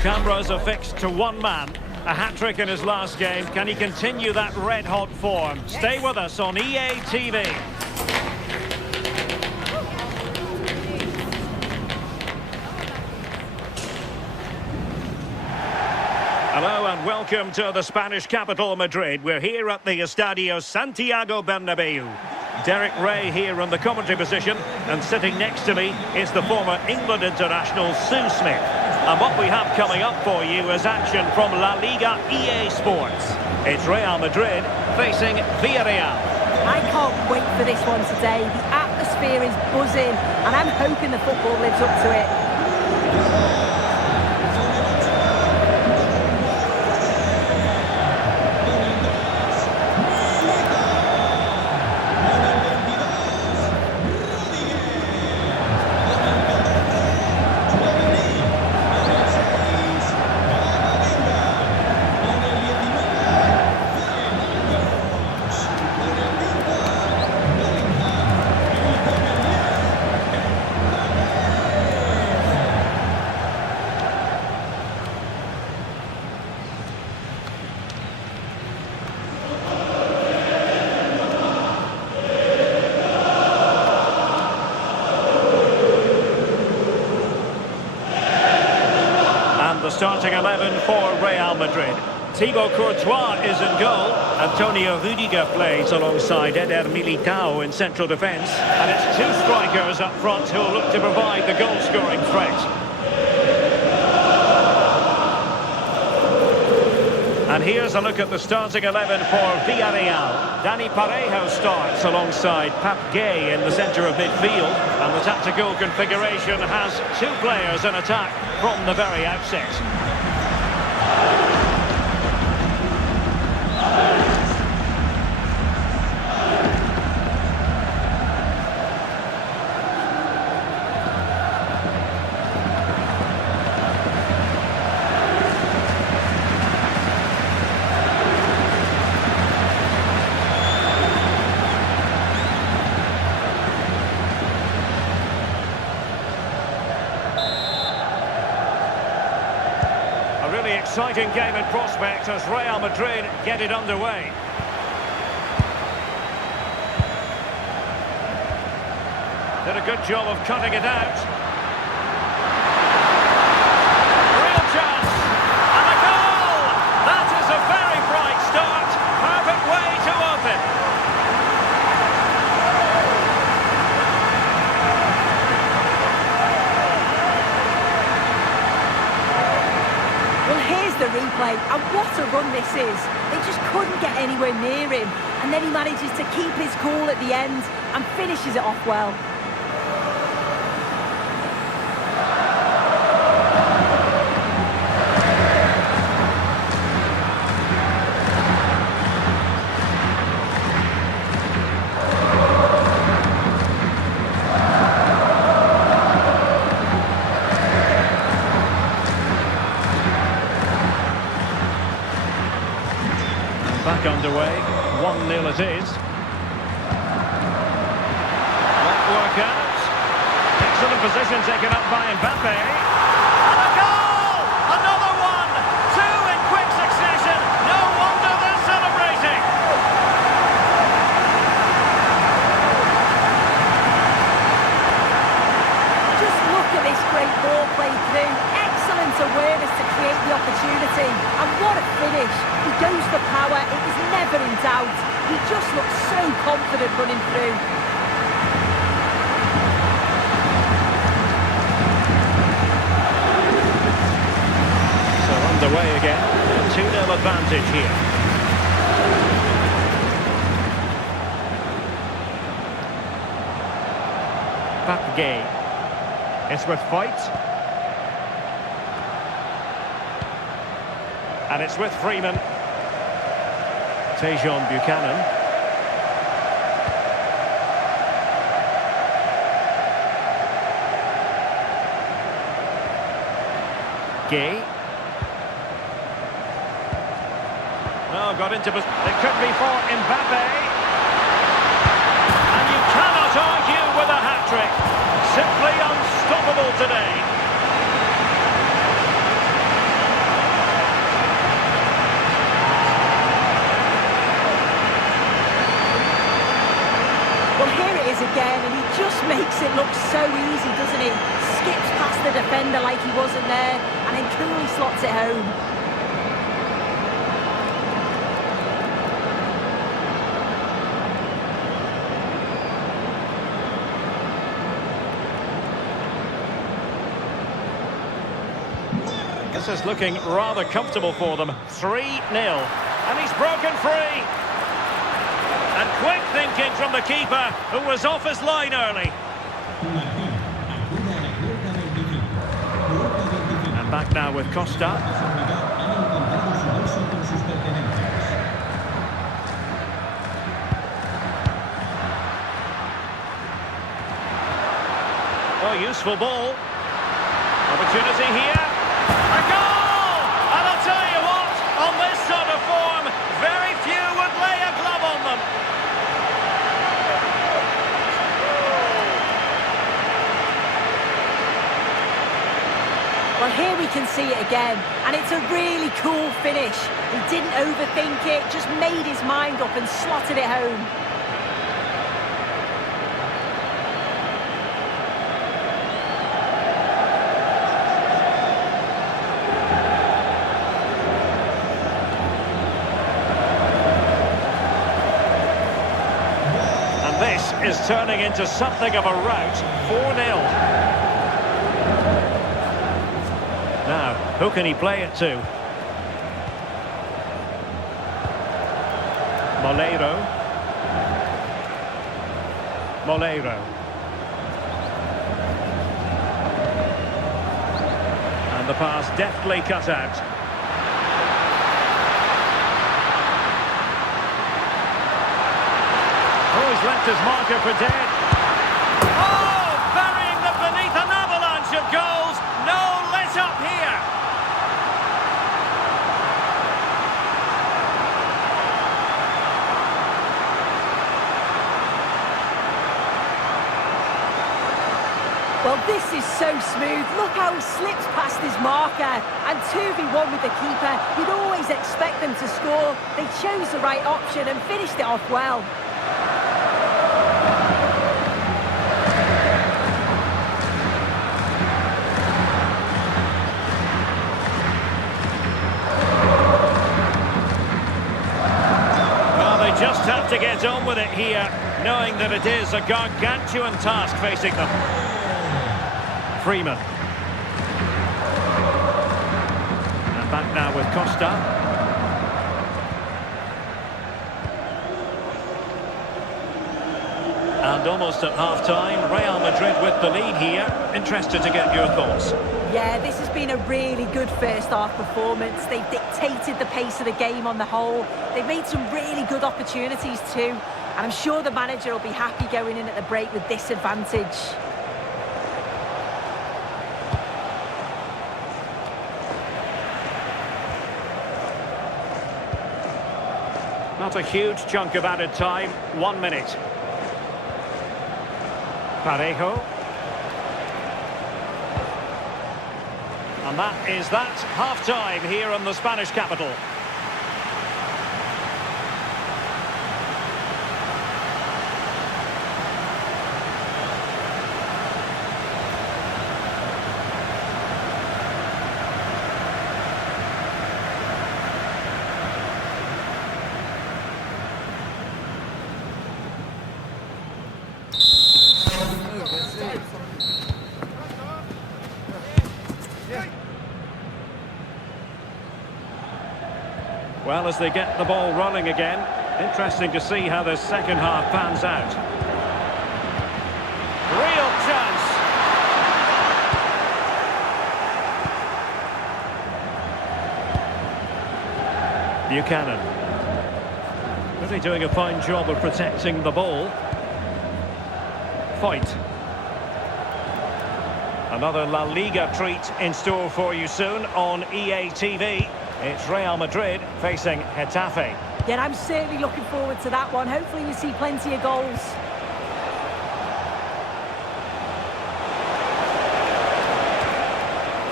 cameras are fixed to one man. A hat-trick in his last game. Can he continue that red-hot form? Stay with us on EA TV. Hello and welcome to the Spanish capital, Madrid. We're here at the Estadio Santiago Bernabeu. Derek Ray here in the commentary position, and sitting next to me is the former England international Sue Smith. And what we have coming up for you is action from La Liga EASports. It's Real Madrid facing Villarreal. I can't wait for this one today. The atmosphere is buzzing, and I'm hoping the football lives up to it. Starting 11 for Real Madrid. Thibaut Courtois is in goal. Antonio Rudiger plays alongside Eder Militao in central defence. And it's two strikers up front who will look to provide the goal-scoring threat. And here's a look at the starting 11 for Villarreal. Dani Parejo starts alongside Pap Gay in the centre of midfield. And the tactical configuration has two players in attack from the very outset. Exciting game in prospect as Real Madrid get it underway. Did a good job of cutting it out. Real chance! And a goal! That is a very bright start. Perfect way to open. The replay, and what a run this is. They just couldn't get anywhere near him, and then he manages to keep his cool at the end and finishes it off well. Back underway, 1-0 it is. That work out. Excellent position taken up by Mbappe. And a goal! Another one! Two in quick succession. No wonder they're celebrating. Just look at this great ball played through. Excellent awareness to create the opportunity. And what a finish. He goes for power. It was never in doubt. He just looks so confident running through. So underway again. A 2-0 advantage here. Pap Gay. It's with Fight. And it's with Freeman. Tejon Buchanan. Gay. Oh, got into... It could be for Mbappe. And you cannot argue with a hat-trick. Simply unstoppable today. makes it look so easy, doesn't he? Skips past the defender like he wasn't there, and then coolly slots it home. This is looking rather comfortable for them. 3-0. And he's broken free. And quick thinking from the keeper, who was off his line early. And back now with Costa. Oh, useful ball. Opportunity here. A goal! And I'll tell you what, on this sort of form, very few would lay a glove on them. Well, here we can see it again, and it's a really cool finish. He didn't overthink it, just made his mind up and slotted it home. This is turning into something of a rout. 4-0. Now, who can he play it to? Moleiro. And the pass deftly cut out. He's left his marker for dead. Oh, burying them beneath an avalanche of goals. No let up here. Well, this is so smooth. Look how he slips past his marker. And 2v1 with the keeper. You'd always expect them to score. They chose the right option and finished it off well. Just have to get on with it here, knowing that it is a gargantuan task facing them. Freeman. And back now with Costa. And almost at half-time, Real Madrid with the lead here. Interested to get your thoughts. Yeah, this has been a really good first-half performance. They've dictated the pace of the game on the whole. They've made some really good opportunities too. And I'm sure the manager will be happy going in at the break with this advantage. Not a huge chunk of added time. 1 minute. Parejo. And that is that, half-time here in the Spanish capital. Well, as they get the ball rolling again, interesting to see how the second half pans out. Real chance. Buchanan. Really doing a fine job of protecting the ball. Foyt. Another La Liga treat in store for you soon on EA TV. It's Real Madrid facing Getafe. Yeah, I'm certainly looking forward to that one. Hopefully we see plenty of goals.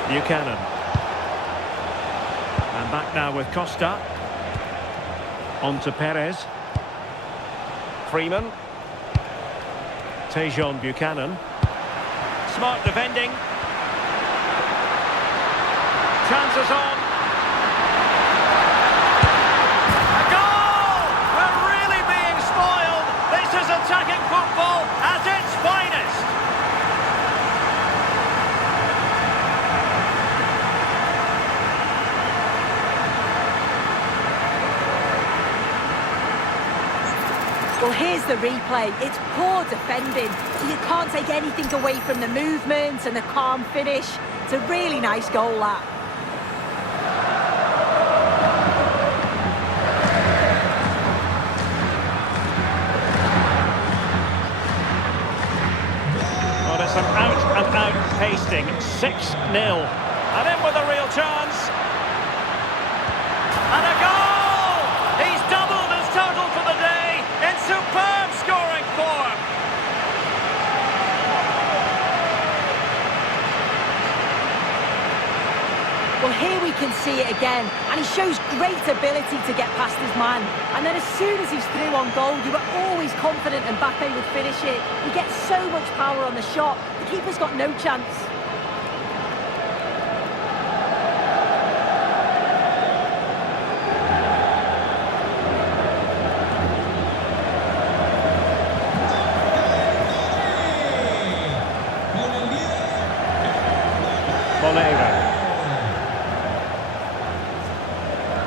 Buchanan. And back now with Costa. On to Perez. Freeman. Tejon Buchanan. smart defending. Chances on. A goal! We're really being spoiled. This is attacking football at its finest. Well, here's the replay. It's poor defending. You can't take anything away from the movement and the calm finish. It's a really nice goal, that. Well, it's an out-and-out pasting. 6-0. And in with a real chance. And a goal! He's doubled his total for the day. In superb scoring form. Well, here we can see it again, and he shows great ability to get past his man. And then as soon as he's through on goal, you were always confident Mbappe would finish it. He gets so much power on the shot, the keeper's got no chance.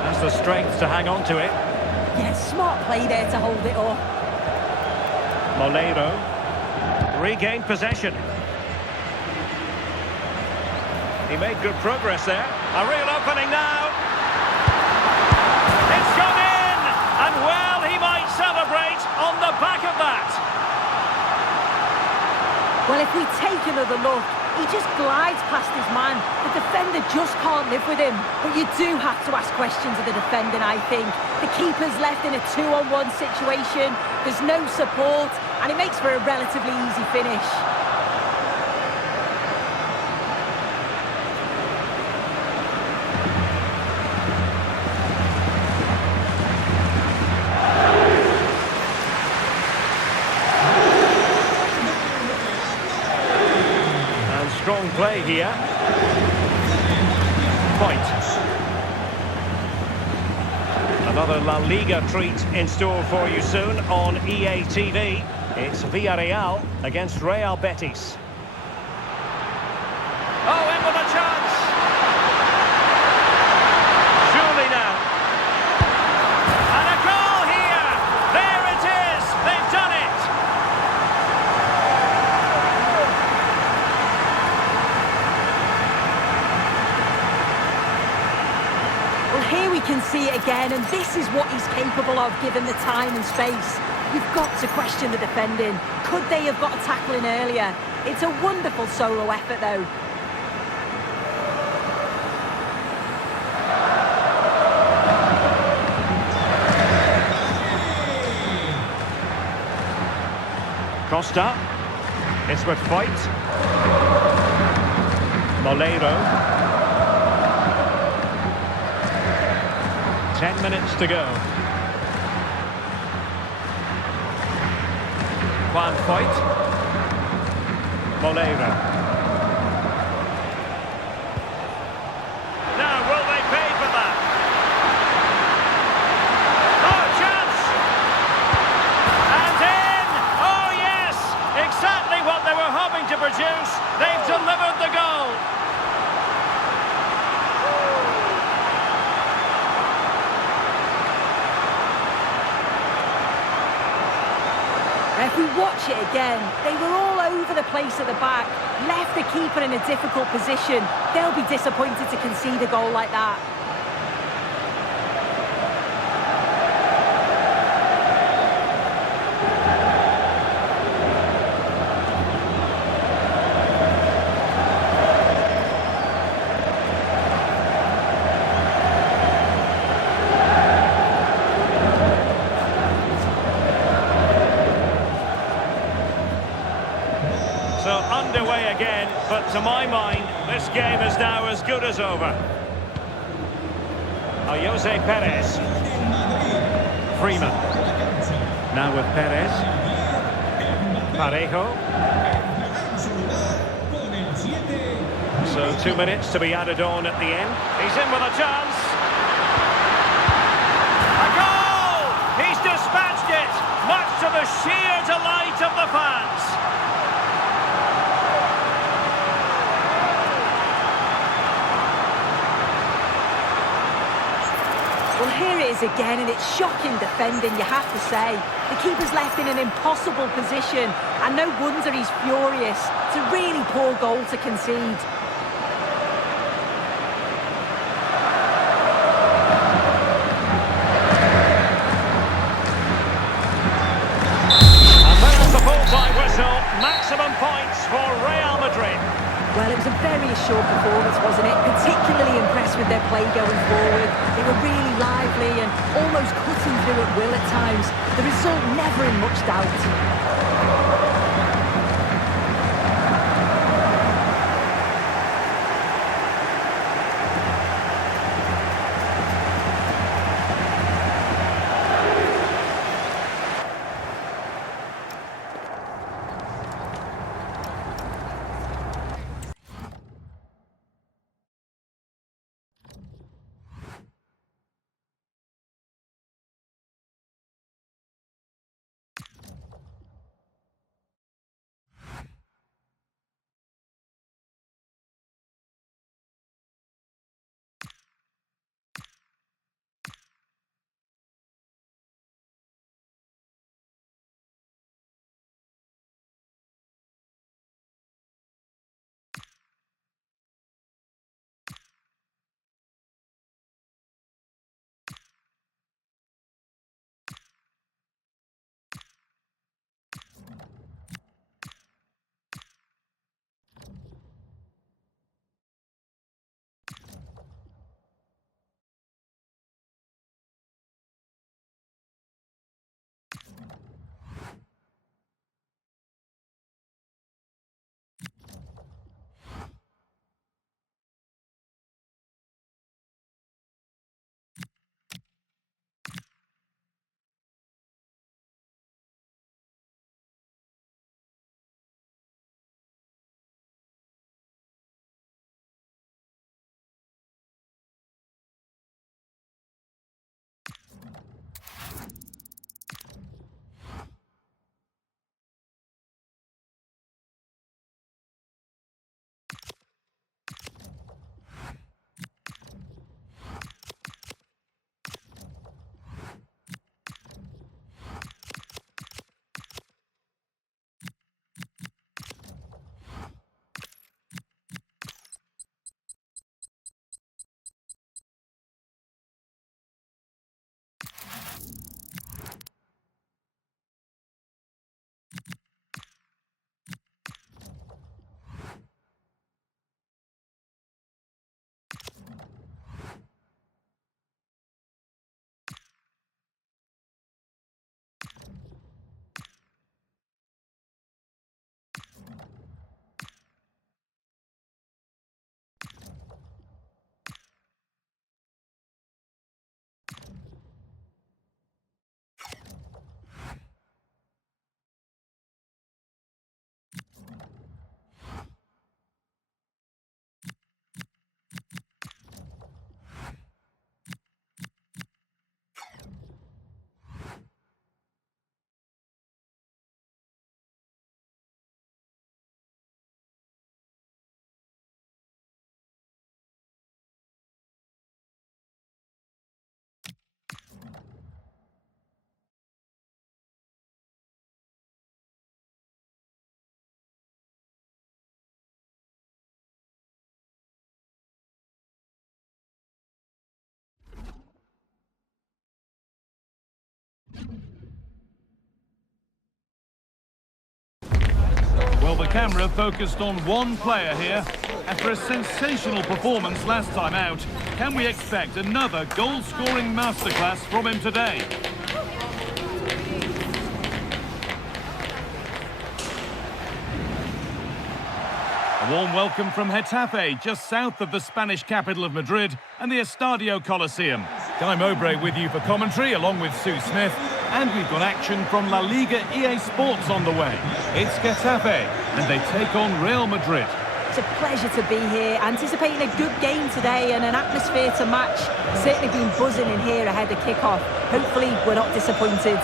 Has the strength to hang on to it. Yeah, smart play there to hold it up. Moleiro regained possession. He made good progress there. A real opening now. It's gone in! And well, he might celebrate on the back of that. Well, if we take another look, he just glides past his man. The defender just can't live with him. But you do have to ask questions of the defending, I think. The keeper's left in a 2-on-1 situation. There's no support, and it makes for a relatively easy finish. Strong play here. Point. Another La Liga treat in store for you soon on EA TV. It's Villarreal against Real Betis. Oh, in with a chance. Surely now. And a goal here. There it is. They've done it. Here we can see it again, and this is what he's capable of given the time and space. You've got to question the defending. Could they have got a tackle in earlier? It's a wonderful solo effort, though. Costa. It's with fight. Moleiro. 10 minutes to go. Juan Foyt. Moleiro. Now, will they pay for that? Oh, chance! And in! Oh, yes! Exactly what they were hoping to produce. They've delivered the goal. If we watch it again, they were all over the place at the back, left the keeper in a difficult position. They'll be disappointed to concede a goal like that. So underway again, but to my mind, this game is now as good as over. Jose Perez. Freeman. Now with Perez. Parejo. So 2 minutes to be added on at the end. He's in with a chance. A goal! He's dispatched it, much to the sheer delight of the fans. Well, here it is again, and it's shocking defending, you have to say. The keeper's left in an impossible position, and no wonder he's furious. It's a really poor goal to concede. And there's the full-time whistle. Maximum points for Real Madrid. Well, it was a very assured performance, wasn't it? Particularly impressed with their play going forward. They were really lively and almost cutting through at will at times. The result never in much doubt. Well, the camera focused on one player here. After a sensational performance last time out, can we expect another goal-scoring masterclass from him today? A warm welcome from Getafe, just south of the Spanish capital of Madrid and the Estadio Coliseum. Guy Mowbray with you for commentary, along with Sue Smith. And we've got action from La Liga EASports on the way. It's Getafe, and they take on Real Madrid. It's a pleasure to be here, anticipating a good game today and an atmosphere to match. Certainly been buzzing in here ahead of kick-off. Hopefully we're not disappointed.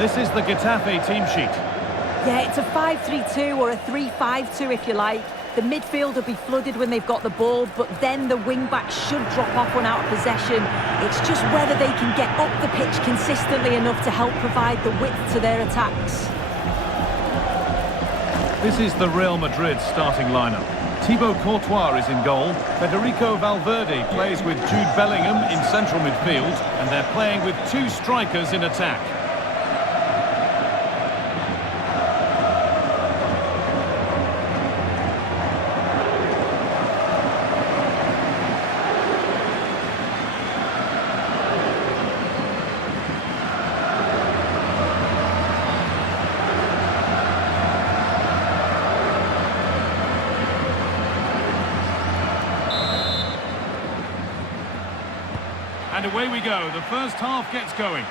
This is the Getafe team sheet. Yeah, it's a 5-3-2 or a 3-5-2 if you like. The midfield will be flooded when they've got the ball, but then the wing-backs should drop off when out of possession. It's just whether they can get up the pitch consistently enough to help provide the width to their attacks. This is the Real Madrid starting lineup. Thibaut Courtois is in goal. Federico Valverde plays with Jude Bellingham in central midfield, and they're playing with two strikers in attack. And away we go. The first half gets going.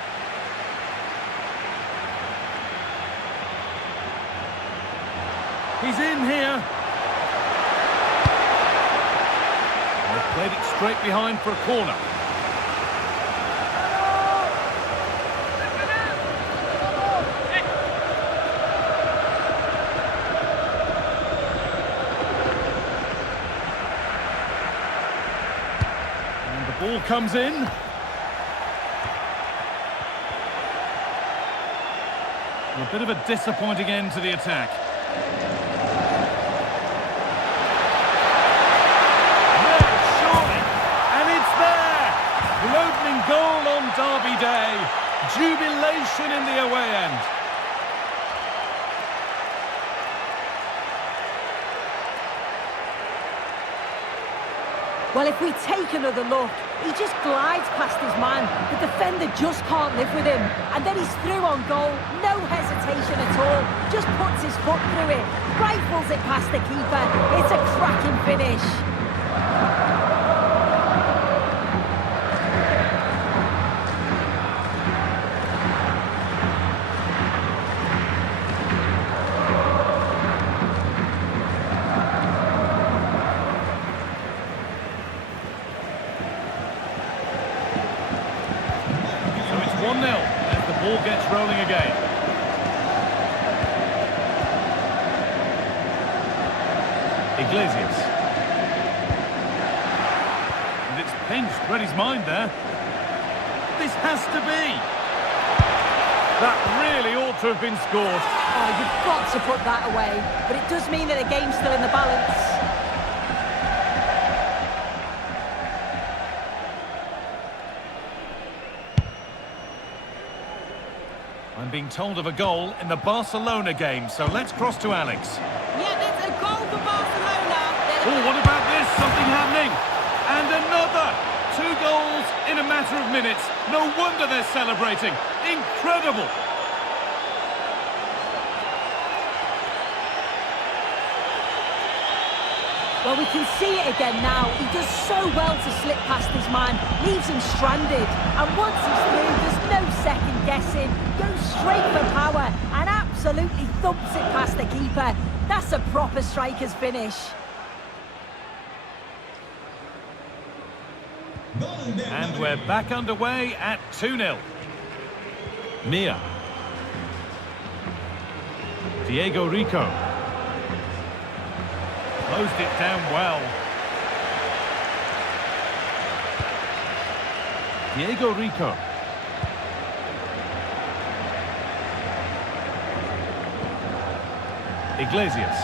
He's in here. They've played it straight behind for a corner. And the ball comes in. A bit of a disappointing end to the attack. The opening goal on Derby Day. Jubilation in the away end. Well, if we take another look, he just glides past his man. The defender just can't live with him. And then he's through on goal. No hesitation at all. Just puts his foot through it. Rifles it past the keeper. It's a cracking finish. So it's 1-0 as the ball gets rolling again. Iglesias. And it's pinched, read his mind there. This has to be. That really ought to have been scored. Oh, you've got to put that away. But it does mean that the game's still in the balance. I'm being told of a goal in the Barcelona game, so let's cross to Alex. Yeah, that's a goal for Barcelona. Oh, what about this? Something happening. And another. 2 goals in a matter of minutes. No wonder they're celebrating. Incredible. Well, we can see it again now. He does so well to slip past his man, leaves him stranded. And once he's through, there's no second guessing. Goes straight for power and absolutely thumps it past the keeper. That's a proper striker's finish. And we're back underway at 2-0. Mia. Diego Rico. Closed it down well. Diego Rico. Iglesias.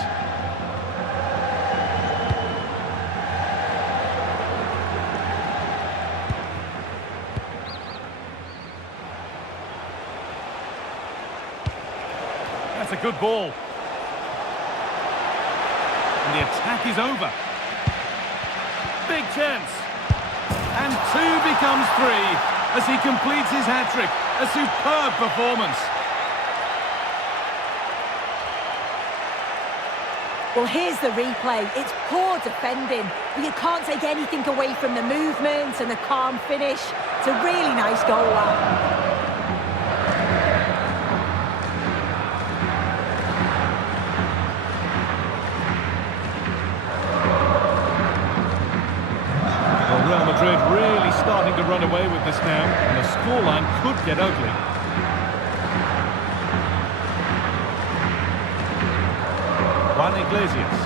That's a good ball. And the attack is over. Big chance. And 2 becomes 3 as he completes his hat-trick. A superb performance. Well, here's the replay. It's poor defending, but you can't take anything away from the movement and the calm finish. It's a really nice goal, that. Real Madrid really starting to run away with this now, and the scoreline could get ugly. Iglesias.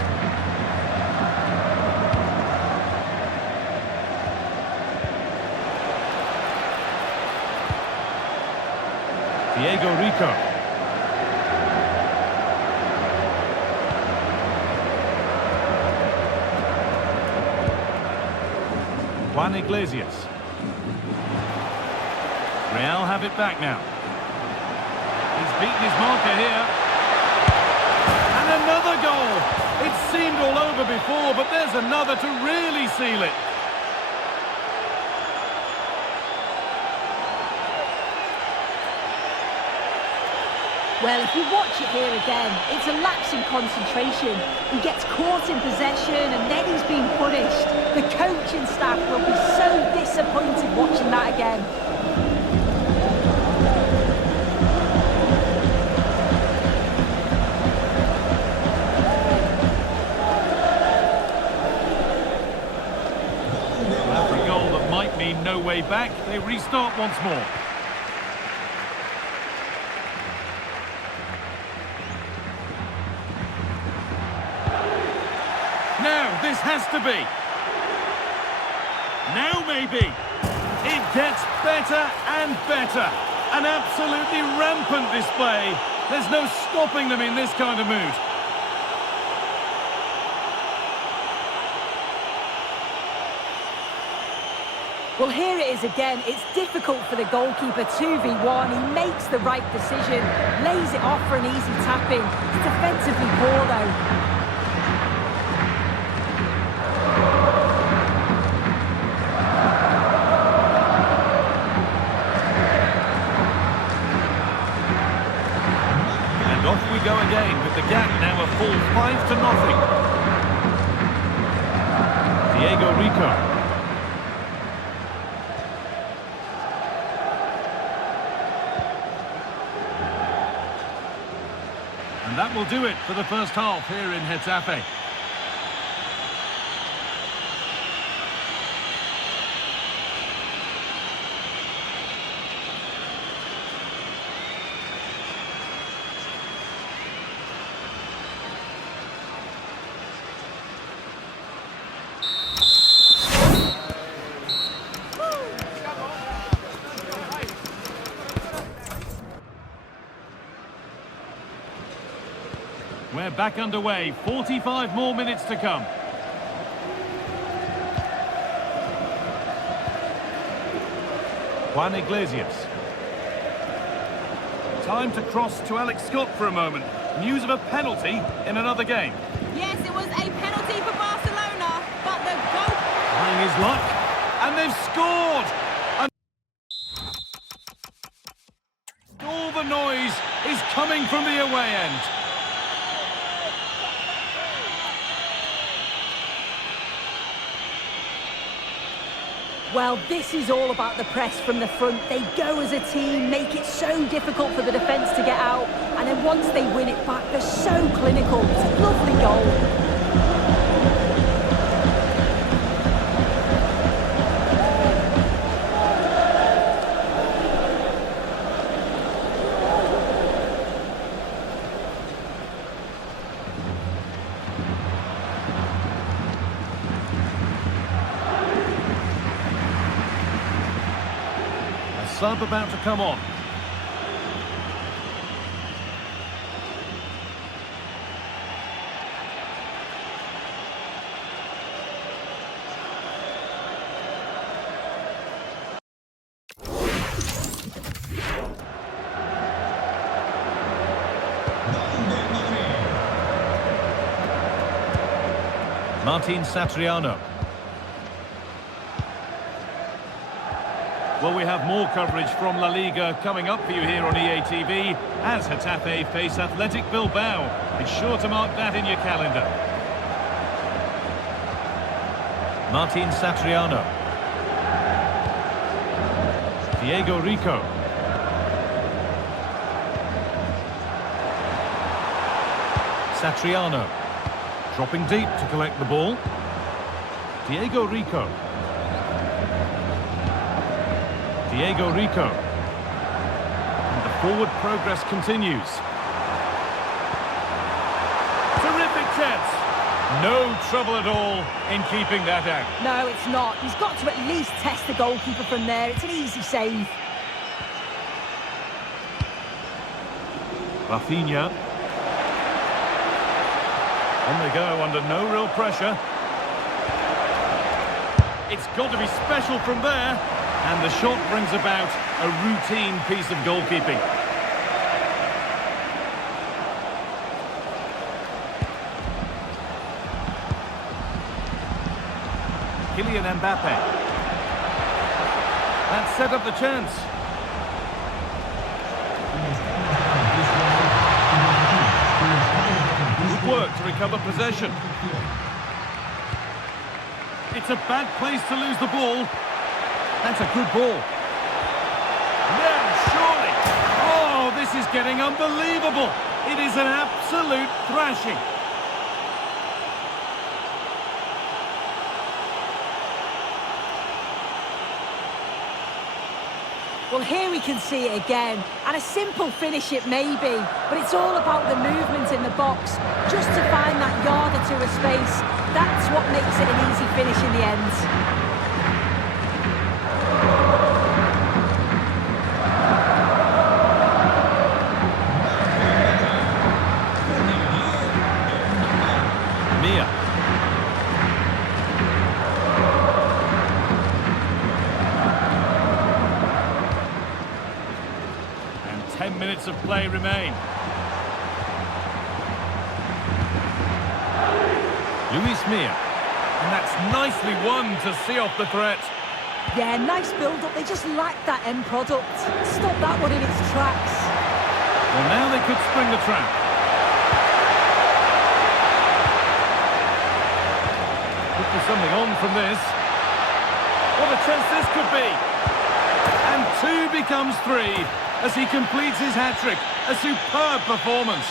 Diego Rico. Iglesias. Real have it back now. He's beaten his marker here. And another goal! It seemed all over before, but there's another to really seal it. Well, if you watch it here again, it's a lapse in concentration. He gets caught in possession and then he's being punished. The coaching staff will be so disappointed watching that again. After a goal that might mean no way back, they restart once more. Now, this has to be. Now, maybe. It gets better and better. An absolutely rampant display. There's no stopping them in this kind of mood. Well, here it is again. It's difficult for the goalkeeper, 2v1. He makes the right decision, lays it off for an easy tap-in. It's defensively poor, though. Off we go again, with the gap now a full 5-0. Diego Rico. And that will do it for the first half here in Getafe. We're back underway, 45 more minutes to come. Iglesias. Time to cross to Alex Scott for a moment. News of a penalty in another game. Yes, it was a penalty for Barcelona, but the goal... Trying his luck, and they've scored! And all the noise is coming from the away end. Well, this is all about the press from the front. They go as a team, make it so difficult for the defence to get out, and then once they win it back, they're so clinical. It's a lovely goal. Sub about to come on. Martin Satriano. Well, we have more coverage from La Liga coming up for you here on EA TV as Getafe face Athletic Bilbao. It's sure to mark that in your calendar. Martin Satriano. Diego Rico. Satriano. Dropping deep to collect the ball. Diego Rico. Diego Rico. And the forward progress continues. Terrific chance. No trouble at all in keeping that out. No, it's not. He's got to at least test the goalkeeper from there. It's an easy save. Rafinha. On they go under no real pressure. It's got to be special from there. And the shot brings about a routine piece of goalkeeping. Kylian Mbappe. That set up the chance. Good work to recover possession. It's a bad place to lose the ball. That's a good ball. No, surely. Oh, this is getting unbelievable. It is an absolute thrashing. Well, here we can see it again, and a simple finish it may be, but it's all about the movement in the box, just to find that yard or two of space. That's what makes it an easy finish in the end. And 10 minutes of play remain. Luis Milla. And that's nicely won to see off the threat. Yeah, nice build-up. They just lacked that end product. Stop that one in its tracks. Well, now they could spring the trap. Could be something on from this. What a chance this could be. And 2 becomes 3 as he completes his hat-trick. A superb performance.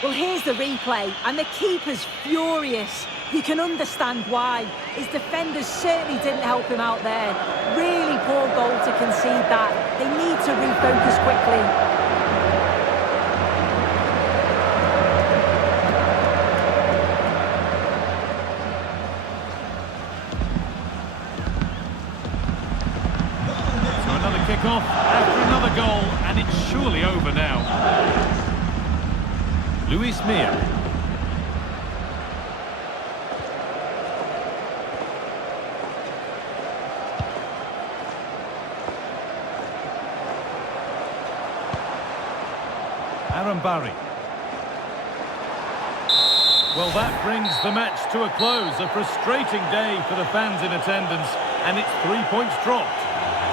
Well, here's the replay, and the keeper's furious. You can understand why. His defenders certainly didn't help him out there. Really poor goal to concede that. They need to refocus quickly. So another kick-off after another goal, and it's surely over now. Luis Milla. Aaron Barry. Well, that brings the match to a close. A frustrating day for the fans in attendance, and it's 3 points dropped.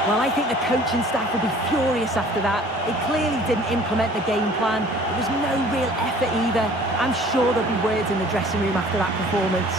Well, I think the coaching staff will be furious after that. They clearly didn't implement the game plan. There was no real effort either. I'm sure there'll be words in the dressing room after that performance.